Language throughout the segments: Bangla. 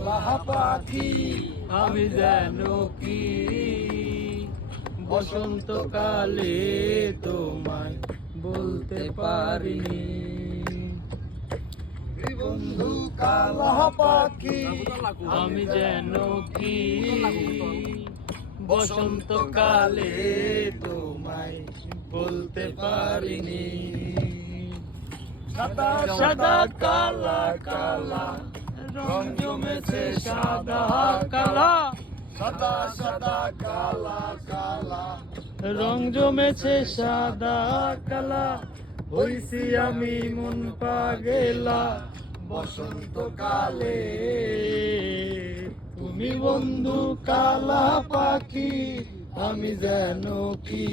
কালা পাখি আমি যেন কি বসন্তকালে তোমায় বলতে পারিনি। বন্ধু কালা পাখি আমি যেন কি বসন্তকালে তোমায় বলতে পারিনি। সাদা সাদা কালা কালা রং জমেছে সাদা কালা, সাদা সাদা কালা কালা রং জমেছে সাদা কালা। হইছি আমি মন পাগেলা বসন্তকালে। তুমি বন্ধু কালা পাখি আমি যেন কি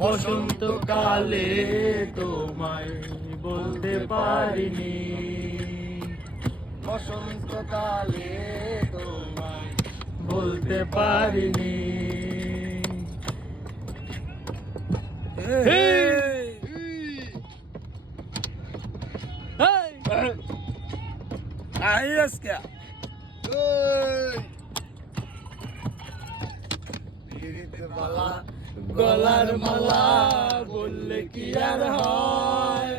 বসন্তকালে তোমায় বলতে পারিনি। বসন্তকালে তোমায় বলতে পারিনি। আজকে বালা গলার মালা বললে কি আর হয়?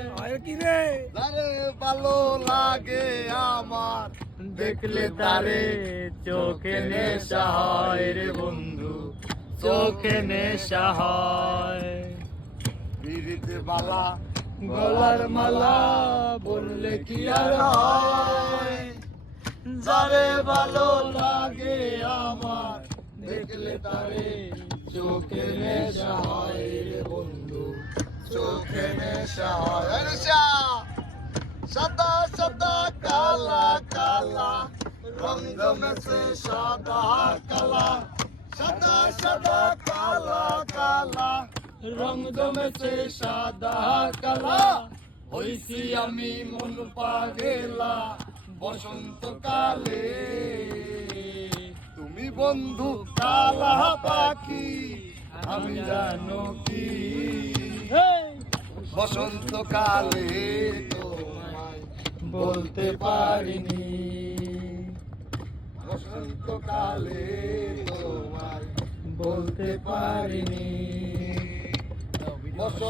কি রে তারে ভালো লাগে আমার দেখলে তারে চোখে নেশা হয় রে বন্ধু, চোখে নেশা হয়। বিরিতে বালা গলার মালা বললে কি আর হয়? যারে ভালো লাগে আমার দেখলে তারে চোখে নেশা হয় রে বন্ধু, চোখে নেশা হয় নেশা। সাদা সাদা কালা কালা রং জমেছে সাদা কালা, সাদা সাদা কালা কালা রং জমেছে সাদা কালা। হইছি আমি মন পাগেলা বসন্তকালে। তুমি বন্ধু কালা পাখি আমি জানো কি বসন্তকালে তোমায় বলতে পারিনি। বসন্তকালে তোমায় বলতে পারিনি। বসন্ত